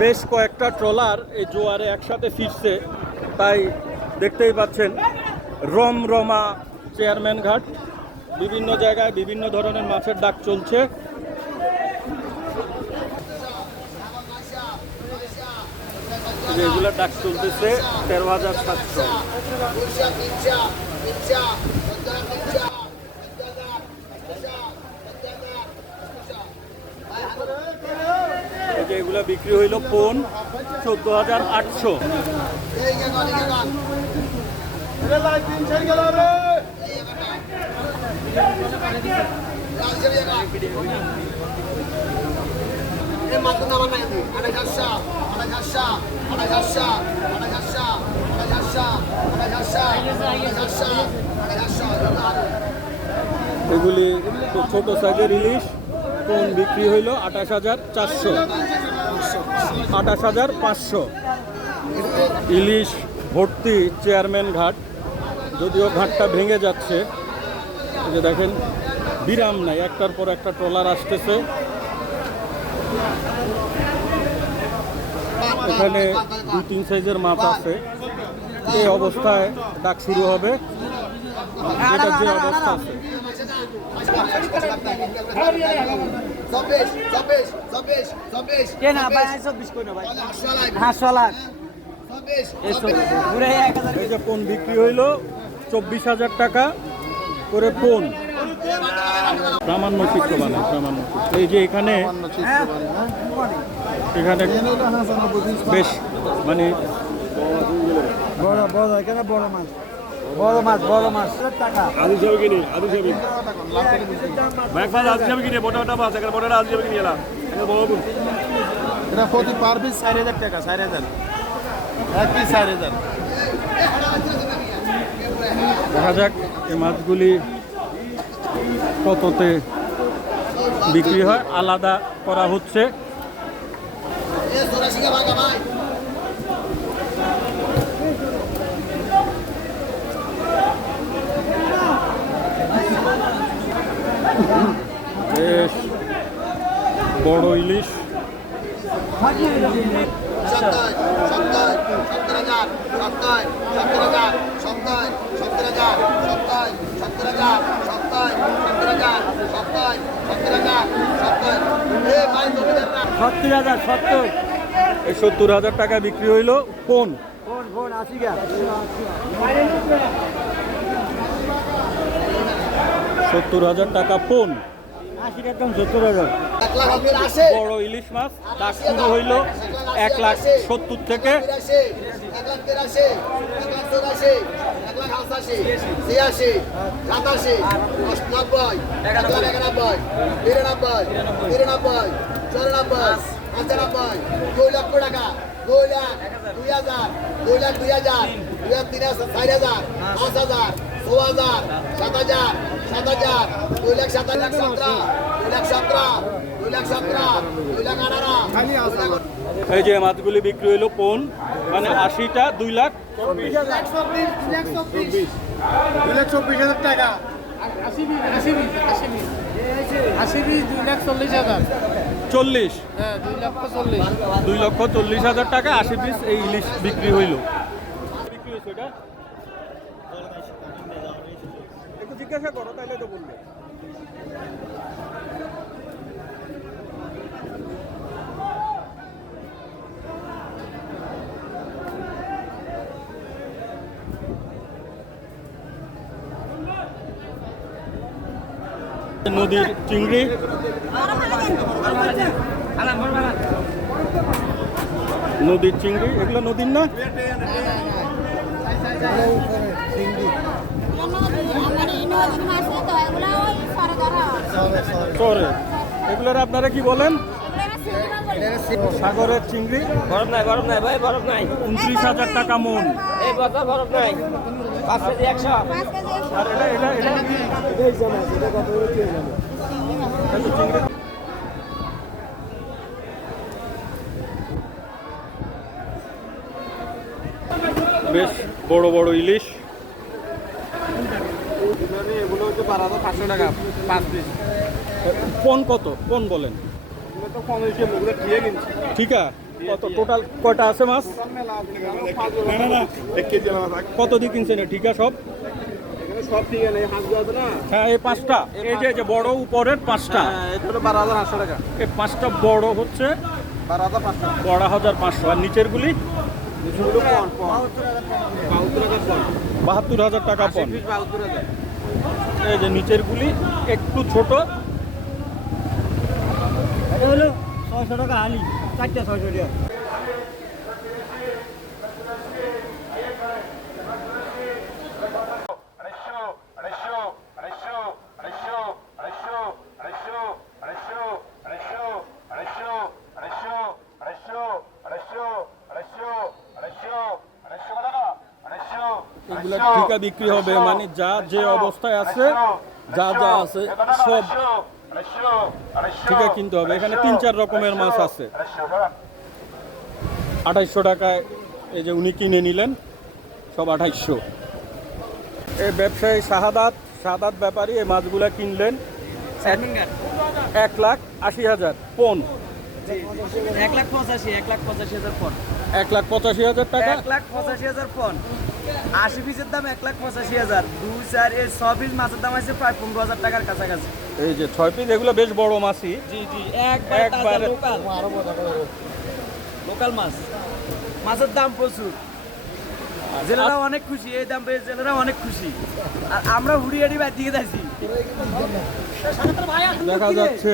বেশ কয়েকটা ট্রলার এই জোয়ারে একসাথে ফিরছে, তাই দেখতেই পাচ্ছেন রমরমা চেয়ারম্যান ঘাট। বিভিন্ন জায়গায় বিভিন্ন ধরনের মাছের ডাক চলছে। এগুলো ডাক চলতেছে তেরো হাজার সাতশো। এগুলো বিক্রি হইল পোন চোদ্দ হাজার আটশো। এগুলি ছোট সাইজের ইলিশ কোন বিক্রি হইল আঠাশ হাজার চারশো। আঠাশ হাজার পাঁচশো। ইলিশ ভর্তি চেয়ারম্যান ঘাট, যদিও ঘাটটা ভেঙে যাচ্ছে। যে দেখেন, বিরাম নাই, একটার পর একটা ট্রলার আসতেছে। এখানে দুই তিন সাইজের মাছ আছে। এই অবস্থায় ডাক শুরু হবে। যেটা যে অবস্থা আছে। চব্বিশ চব্বিশ চব্বিশ চব্বিশ কে ভাই চব্বিশ কই ভাই। হাঁসশো লাখ। এসো এক হাজার। এই বিক্রি হইল চব্বিশ হাজার টাকা করে পোন প্রামাণ্য চিত্র বানায় চিত্র। এই যে এখানে এখানে বেশ মানে বড় বড় এখানে বড় মাছ। বড় মাছ বড় মাছ। টাকা আলু হিসাবে কিনি আলু হিসাবে ব্যাগফাজ আলু হিসাবে কিনে বড় বড় মাছ এখানে বড় আলু হিসাবে কিনে এলাম। এখানে বড় বড়। এটা প্রতি পার পিস চার হাজার টাকা চার হাজার। এক পিস চার হাজার। দেখা যাক এই মাছগুলি কততে বিক্রি হয়। আলাদা করা হচ্ছে চৌরাশিকে ভাগা ভাই বেশ বড় ইলিশ সত্তর সত্তর সত্তর হাজার সত্তর সত্তর হাজার সত্তর সত্তর হাজার সত্তর সত্তর হাজার সত্তর সত্তর হাজার সত্তর সত্তর হাজার সত্তর এ ভাই জমিদাররা সত্তর হাজার সত্তর এই সত্তর হাজার টাকা বিক্রি হইল কোন সত্তর হাজার টাকা পোন বড় ইলিশ মাছ ডাক শুরু হইল এক লাখ সত্তর থেকে লাখ লাখ লাখ লাখ পঁচানব্বই দুই লক্ষ টাকা দুই লাখ দুই হাজার দুই লাখ দুই হাজার দুই হাজার তিন হাজার চার হাজার পাঁচ হাজার ছ সাত হাজার সাত হাজার দুই লাখ সাত দুই লাখ দুই লাখ দুই লাখ এই যে মাছগুলি বিক্রি হইল পোন মানে আশিটা, দুই লাখ? দুই লাখ চব্বিশ টাকা দুই লাখ হাজার চল্লিশ। দুই লক্ষ চল্লিশ হাজার টাকা, আশি পিস এই ইলিশ বিক্রি হইল। বিক্রি হয়েছে এটা একটু জিজ্ঞাসা করো তাইলে তো বলবে। নদীর চিংড়ি। নদীর চিংড়ি এগুলো নদীর না? চরে। এগুলোর আপনারা কি বলেন? সাগরের চিংড়ি। বরফ নাই বরফ নাই ভাই বরফ নাই। উনত্রিশ হাজার টাকা মন। এই বছর বরফ নাই। পাঁচ কেজি একশো। আর এটা এটা এটা এটা চিংড়ি বেশ বড় বড় ইলিশ। এগুলো হচ্ছে বারো হাজার পাঁচশো টাকা পাঁচ পিস কোন কত? কোন বলেন। তো কম হয়েছে ওগুলো দিয়ে কিনছি। ঠিক আছে। কত? টোটাল কয়টা আছে মাছ? কত দিয়ে কিনছেন? ঠিকা সব? সব ঠিক আছে না? হ্যাঁ এই পাঁচটা। এই যে বড় উপরের পাঁচটা। হ্যাঁ এটা বারো হাজার আটশো টাকা। এই পাঁচটা বড় হচ্ছে বারো হাজার পাঁচশো। বারো হাজার পাঁচশো। আর নিচের গুলি বাহাত্তর হাজার টাকা হাজার। এই যে নিচের গুলি একটু ছোট। ছয়শো টাকা আলি চারটে ছয়শো টাকা। ঠিকা বিক্রি হবে মানে যা যে অবস্থায় আছে যা যা আছে সব ঠিকা কিনতে হবে। এখানে তিন চার রকমের মাছ আছে। আঠাইশশো টাকায় এই যে উনি কিনে নিলেন সব আঠাইশশো। এই ব্যবসায়ী শাহাদাত শাহাদাত ব্যাপারী এই মাছগুলা কিনলেন এক- এক লাখ আশি হাজার পন। এক লাখ পঁচাশি এক লাখ পঁচাশি হাজার পন। এক লাখ পঁচাশি হাজার টাকা? এক লাখ পঁচাশি হাজার পন। আশি পিসের দাম এক লাখ পঁচাশি হাজার। দুই চার এই ছ পিস মাছের দাম আছে প্রায় পনেরো হাজার টাকার কাছাকাছি। এই যে ছয় পিস এগুলো বেশ বড় মাছই। জি জি একবার লোকাল। লোকাল মাছ। মাছের দাম প্রচুর। জেলেরা অনেক খুশি এই দাম পেয়ে জেলেরা অনেক খুশি। আর আমরা হুড়ি হাড়ি বাদ দিয়ে যাচ্ছি। দেখা যাচ্ছে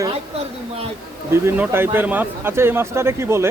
বিভিন্ন টাইপের মাছ। আচ্ছা এই মাছটারে কি বলে?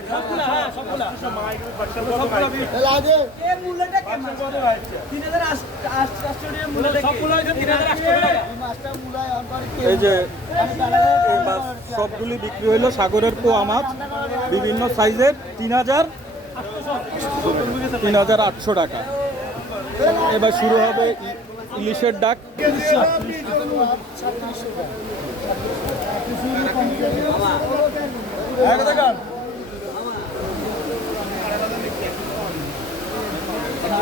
এই যে সবগুলি বিক্রি হইল সাগরের পোয়া মাছ। বিভিন্ন সাইজের তিন হাজার তিন হাজার আটশো টাকা। এবার শুরু হবে ইলিশের ডাক। ষোলো হাজার ষোলো ষোলো হাজার ষোলো ষোলো হাজার ষোলো একশো একশো একশো একশো একশো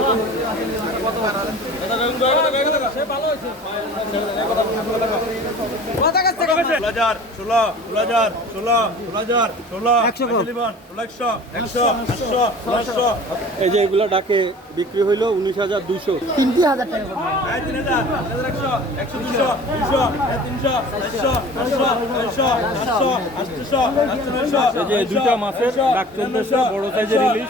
এই যে এগুলো ডাকে বিক্রি হইল উনিশ হাজার দুইশো। তিনটি হাজার টাকা দুইটা মাছের ডাক চলতেছে বড় সাইজের ইলিশ।